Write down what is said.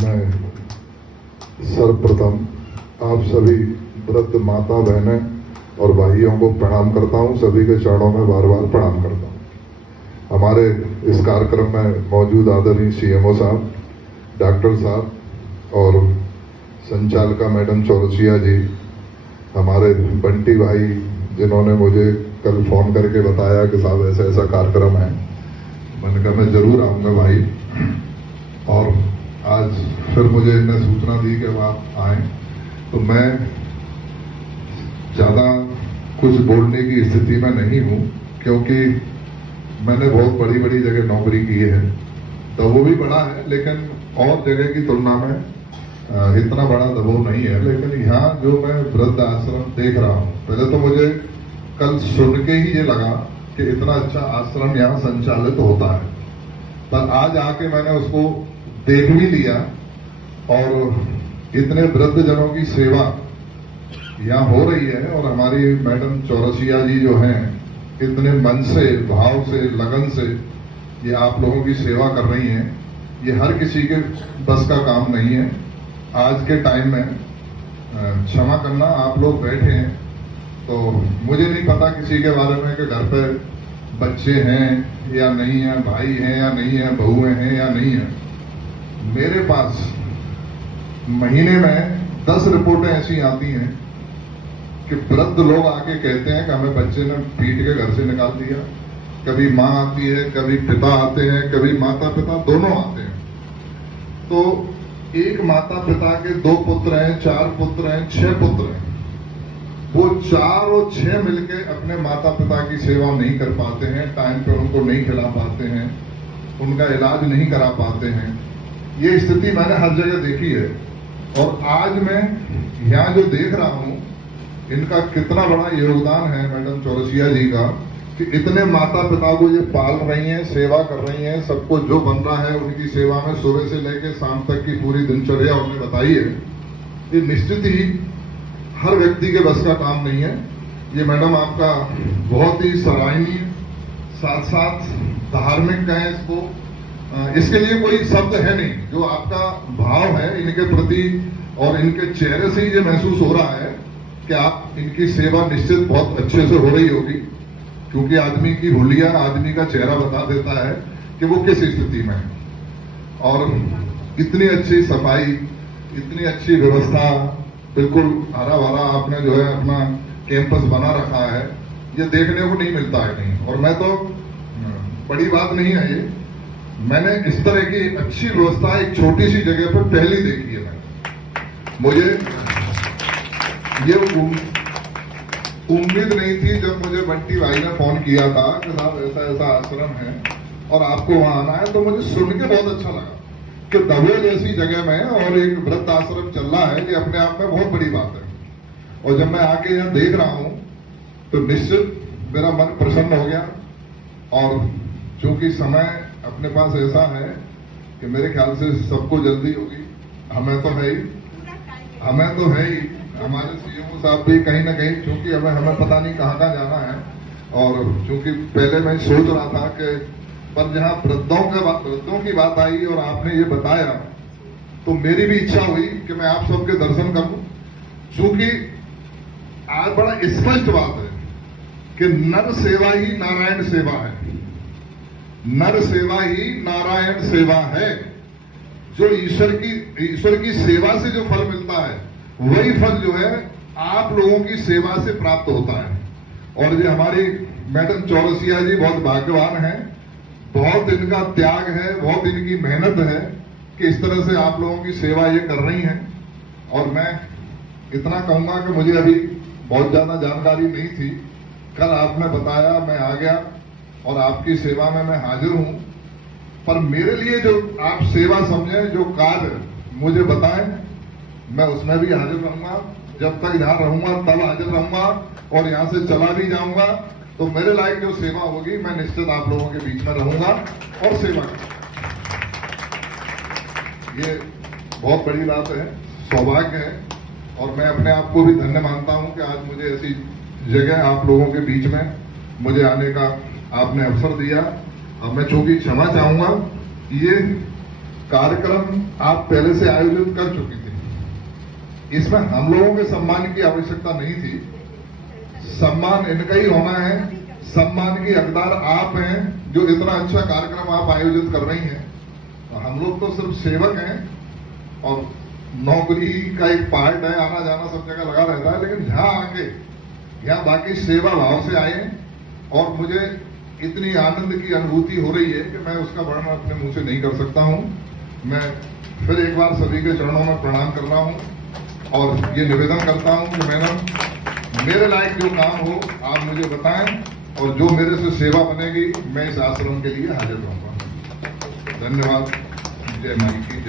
मैं सर्वप्रथम आप सभी वृद्ध माता बहनें और भाइयों को प्रणाम करता हूं। सभी के चरणों में बार बार प्रणाम करता हूं। हमारे इस कार्यक्रम में मौजूद आदरणीय सीएमओ साहब, डॉक्टर साहब और संचालिका मैडम चौरसिया जी, हमारे बंटी भाई जिन्होंने मुझे कल फोन करके बताया कि साहब ऐसा ऐसा कार्यक्रम है, मैंने कहा मैं जरूर आऊँगा भाई। और आज फिर मुझे इन्हें सूचना दी कि आप आए, तो मैं ज़्यादा कुछ बोलने की स्थिति में नहीं हूँ, क्योंकि मैंने बहुत बड़ी बड़ी जगह नौकरी की है, तो वो भी बड़ा है, लेकिन और जगह की तुलना में इतना बड़ा दबाव नहीं है। लेकिन यहाँ जो मैं वृद्ध आश्रम देख रहा हूँ, पहले तो मुझे कल सुन के ही ये लगा कि इतना अच्छा आश्रम यहाँ संचालित होता है, पर आज आके मैंने उसको देख भी लिया और इतने वृद्ध जनों की सेवा यहाँ हो रही है। और हमारी मैडम चौरसिया जी जो हैं, इतने मन से, भाव से, लगन से ये आप लोगों की सेवा कर रही हैं, ये हर किसी के बस का काम नहीं है। आज के टाइम में क्षमा करना, आप लोग बैठे हैं तो मुझे नहीं पता किसी के बारे में कि घर पे बच्चे हैं या नहीं है, भाई हैं या नहीं है, बहुएं हैं या नहीं है। मेरे पास महीने में 10 रिपोर्टें ऐसी आती हैं कि वृद्ध लोग आके कहते हैं कि हमें बच्चे ने पीट के घर से निकाल दिया। कभी माँ आती है, कभी पिता आते हैं, कभी माता पिता दोनों आते हैं। तो एक माता पिता के 2 पुत्र हैं, 4 पुत्र हैं, 6 पुत्र हैं, वो 4 और 6 मिलके अपने माता पिता की सेवा नहीं कर पाते हैं, टाइम पे उनको नहीं खिला पाते हैं, उनका इलाज नहीं करा पाते हैं। ये स्थिति मैंने हर जगह देखी है। और आज मैं यहाँ जो देख रहा हूँ, इनका कितना बड़ा योगदान है मैडम चौरसिया जी का, कि इतने माता पिता को ये पाल रही हैं, सेवा कर रही हैं, सबको जो बन रहा है उनकी सेवा में सुबह से लेकर शाम तक की पूरी दिनचर्या उन्हें बताई है। ये निश्चित ही हर व्यक्ति के बस का काम नहीं है। ये मैडम आपका बहुत ही सराहनीय, साथ साथ धार्मिक कहें इसको, इसके लिए कोई शब्द है नहीं। जो आपका भाव है इनके प्रति और इनके चेहरे से ही ये महसूस हो रहा है कि आप इनकी सेवा निश्चित बहुत अच्छे से हो रही होगी, क्योंकि आदमी की हुलिया, आदमी का चेहरा बता देता है कि वो किस स्थिति में है। और इतनी अच्छी सफाई, इतनी अच्छी व्यवस्था, बिल्कुल हरा भरा आपने जो है अपना कैंपस बना रखा है, ये देखने को नहीं मिलता है कहीं। और मैं तो, बड़ी बात नहीं है ये, मैंने इस तरह की अच्छी व्यवस्था एक छोटी सी जगह पर पहली देखी है। मुझे ये उम्मीद नहीं थी जब मुझे बंटी भाई ने फोन किया था कि साहब ऐसा ऐसा आश्रम है और आपको वहां आना है, तो मुझे सुन के बहुत अच्छा लगा कि दबे जैसी जगह में और एक वृद्ध आश्रम चल रहा है, ये अपने आप में बहुत बड़ी बात है। और जब मैं आके यहाँ देख रहा हूँ तो निश्चित मेरा मन प्रसन्न हो गया। और चूंकि समय अपने पास ऐसा है कि मेरे ख्याल से सबको जल्दी होगी, हमें तो है ही, हमारे सीएमओ साहब भी कहीं ना कहीं, चूंकि हमें पता नहीं कहाँ जाना है। और चूंकि पहले मैं सोच रहा था कि, पर जहाँ वृद्धों की बात आई और आपने ये बताया, तो मेरी भी इच्छा हुई कि मैं आप सबके दर्शन करूं। चूंकि आज बड़ा स्पष्ट बात है कि नर सेवा ही नारायण सेवा है, नर सेवा ही नारायण सेवा है। जो ईश्वर की सेवा से जो फल मिलता है, वही फल जो है आप लोगों की सेवा से प्राप्त होता है। और ये हमारी मैडम चौरसिया जी बहुत भाग्यवान हैं, बहुत इनका त्याग है, बहुत इनकी मेहनत है कि इस तरह से आप लोगों की सेवा ये कर रही हैं। और मैं इतना कहूंगा कि मुझे अभी बहुत ज्यादा जानकारी नहीं थी, कल आपने बताया, मैं आ गया और आपकी सेवा में मैं हाजिर हूं। पर मेरे लिए जो आप सेवा समझें, जो कार्य मुझे बताएं, मैं उसमें भी हाजिर रहूंगा। जब तक यहाँ रहूंगा तब हाजिर रहूंगा, और यहाँ से चला भी जाऊंगा तो मेरे लायक जो सेवा होगी मैं निश्चित आप लोगों के बीच में रहूंगा और सेवा करूंगा। ये बहुत बड़ी बात है, सौभाग्य है। और मैं अपने आप को भी धन्य मानता हूं कि आज मुझे ऐसी जगह आप लोगों के बीच में मुझे आने का आपने अवसर दिया। अब मैं चूंकि क्षमा चाहूंगा, ये कार्यक्रम आप पहले से आयोजित कर चुकी थी। इसमें हम लोगों के सम्मान की आवश्यकता नहीं थी। सम्मान इनका ही होना है। सम्मान की हकदार आप हैं जो इतना अच्छा कार्यक्रम आप आयोजित कर रही हैं। तो हम लोग तो सिर्फ सेवक हैं और नौकरी का एक पार्ट है, आना जाना सब जगह लगा रहता है, लेकिन यहाँ आके यहाँ बाकी सेवा भाव से आए और मुझे इतनी आनंद की अनुभूति हो रही है कि मैं उसका वर्णन अपने मुंह से नहीं कर सकता हूं। मैं फिर एक बार सभी के चरणों में प्रणाम कर रहा हूं और ये निवेदन करता हूं कि मैडम मेरे लायक जो काम हो आप मुझे बताएं और जो मेरे से सेवा बनेगी मैं इस आश्रम के लिए हाजिर रहूंगा। धन्यवाद। जय माई की जय।